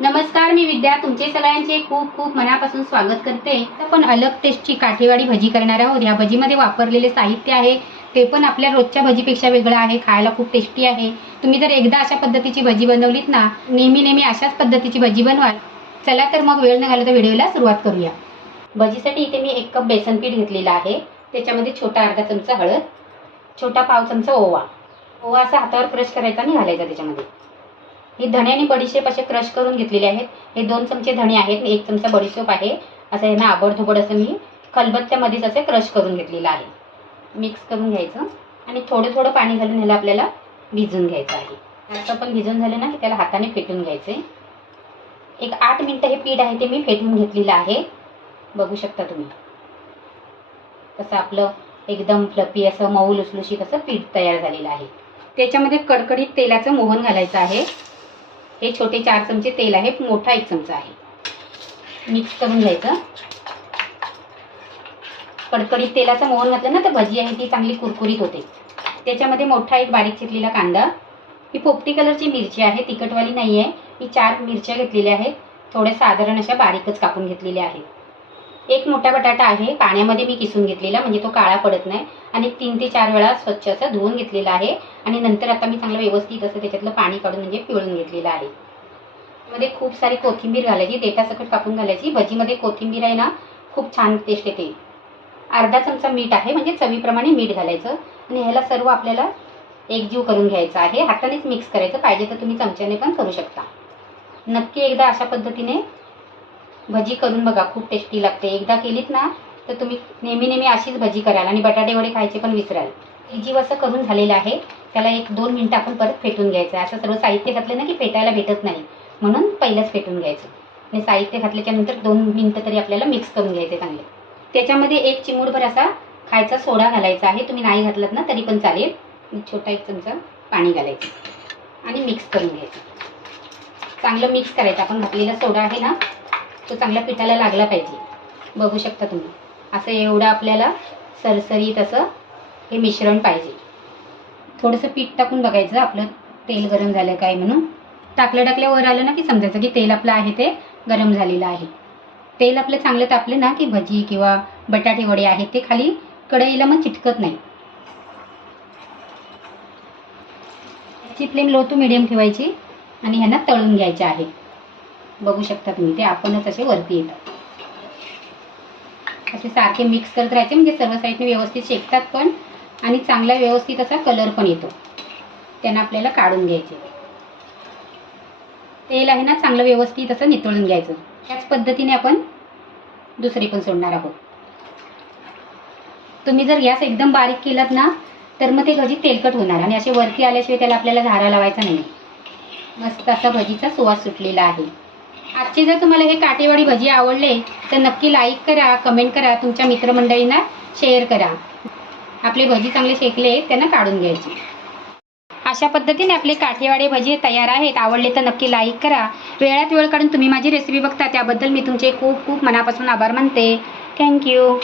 नमस्कार मी विद्या. तुमचे सगळ्यांचे खूप खूप मनापासून स्वागत करते. आपण अलग टेस्टची काठेवाडी भजी करणार आहोत. ह्या भजीमध्ये वापरलेले साहित्य आहे. ते पण आपल्या रोजच्या भजीपेक्षा वेगळं आहे. खायला खूप टेस्टी आहे. तुम्ही जर एकदा अशा पद्धतीची भजी बनवलीत ना नेहमी नेहमी अशाच पद्धतीची भजी बनवाल. चला तर मग वेळ न घालता व्हिडिओला सुरुवात करूया. भजीसाठी इथे मी एक कप बेसन पीठ घेतलेलं आहे. त्याच्यामध्ये छोटा अर्धा चमचा हळद छोटा पाव चमचा ओवा. ओवा असा हातावर क्रश करायचा आणि घालायचा त्याच्यामध्ये. हे धणे आणि बडीशेप असे क्रश करून घेतलेले आहेत. हे दोन चमचे धणे आहेत एक चमचा बडीशेप आहे. असं यांना आबडधोबड असं मी खलबत्त्यामध्येच असे क्रश करून घेतलेलं आहे. मिक्स करून घ्यायचं आणि थोडं थोडं पाणी घालून ह्याला आपल्याला भिजून घ्यायचं आहे. जास्त पण भिजून झालं ना की त्याला हाताने फेटून घ्यायचे एक आठ मिनटं हे पीठ आहे ते मी फेटून घेतलेलं आहे. बघू शकता तुम्ही. कसं आपलं एकदम फ्लपी असं मऊ लुसलुशीत असं पीठ तयार झालेलं आहे. त्याच्यामध्ये कडकडीत तेलाचं मोहन घालायचं आहे. हे छोटे चार चमचे तेल आहे मोठा एक चमचा आहे. मिक्स करून घ्यायचं. कडकडीत तेलाचं मोहन घातलं ना तर भजी आहे ती चांगली कुरकुरीत होते. त्याच्यामध्ये मोठा एक बारीक चिरलेला कांदा. ही पोपटी कलरची मिरची आहे तिखटवाली नाही आहे मी चार मिरच्या घेतलेल्या आहेत. थोड्या साधारण अशा बारीकच कापून घेतलेल्या आहेत. एक मोठा बटाटा आहे. पाण्यामध्ये मी किसून घेतलेला म्हणजे तो काळा पडत नाही. आणि तीन ते चार वेळा स्वच्छ असं धुवून घेतलेला आहे. आणि नंतर आता मी चांगलं व्यवस्थित असं त्याच्यातलं पाणी काढून म्हणजे पिळून घेतलेलं आहे. मध्ये खूप सारी कोथिंबीर घालायची देठासकट कापून घालायची. भजीमध्ये कोथिंबीर आहे ना खूप छान टेस्ट येते. अर्धा चमचा मीठ आहे म्हणजे चवीप्रमाणे मीठ घालायचं. आणि ह्याला सर्व आपल्याला एकजीव करून घ्यायचं आहे. हातानेच मिक्स करायचं. पाहिजे तर तुम्ही चमच्याने पण करू शकता. नक्की एकदा अशा पद्धतीने भजी करून बघा खूप टेस्टी लागते. एकदा केलीत ना तर तुम्ही नेहमी नेहमी अशीच भजी कराल आणि बटाटे वडे खायचे पण विसराल. एकजीव असं करून झालेलं आहे त्याला एक दोन मिनटं आपण परत फेटून घ्यायचं. असं सर्व साहित्य घातलं ना की फेटायला भेटत नाही. म्हणून पहिलंच फेटून घ्यायचं. आणि साहित्य घातल्याच्या नंतर दोन मिनटं तरी आपल्याला मिक्स करून घ्यायचे चांगले. त्याच्यामध्ये एक चिमूडभर असा खायचा सोडा घालायचा आहे. तुम्ही नाही घातलात ना तरी पण चालेल. छोटा एक चमचा पाणी घालायचं. आणि मिक्स करून घ्यायचं. चांगलं मिक्स करायचं. आपण घातलेला सोडा आहे ना तो चांगल्या पिठाला लागला पाहिजे. बघू शकता तुम्ही. असं एवढं आपल्याला सरसरीत असं हे मिश्रण पाहिजे. थोडंसं पीठ टाकून बघायचं आपलं तेल गरम झालं काय म्हणून. टाकलं टाकल्या वर आलं ना की समजायचं की तेल आपलं आहे ते गरम झालेलं आहे. तेल आपलं चांगलं तापलं ना की भजी किंवा बटाटे वडे आहेत ते खाली कढईला मग चिटकत नाही. ची फ्लेम लो टू मिडियम ठेवायची आणि ह्यांना तळून घ्यायचे आहे. बघू शकता तुम्ही ते आपणच असे वरती येतात. असे सारखे मिक्स करत राहायचे. म्हणजे सर्व साईडने व्यवस्थित शेकतात पण आणि चांगला व्यवस्थित असा कलर पण येतो. त्यांना आपल्याला काढून घ्यायचे. तेल आहे ना चांगलं व्यवस्थित असं नितळून घ्यायचं. त्याच पद्धतीने आपण दुसरी पण सोडणार आहोत. तुम्ही जर गॅस एकदम बारीक केलात ना तर मग ते भजी तेलकट होणार आणि असे वरती आल्याशिवाय त्याला आपल्याला झारा लावायचा नाही. मस्त असा भजीचा सुवास सुटलेला आहे. आजचे जर तुम्हाला हे काटेवाडी भजी आवडले तर नक्की लाईक करा कमेंट करा तुमच्या मित्रमंडळींना शेअर करा. आपले भजी चांगले शेकले त्यांना काढून घ्यायचे. अशा पद्धतीने आपले काठेवाडे भजी तयार आहेत आवडले तर नक्की लाईक करा. वेळात वेळ काढून तुम्ही माझी रेसिपी बघता त्याबद्दल मी तुमचे खूप खूप मनापासून आभार मानते. थँक्यू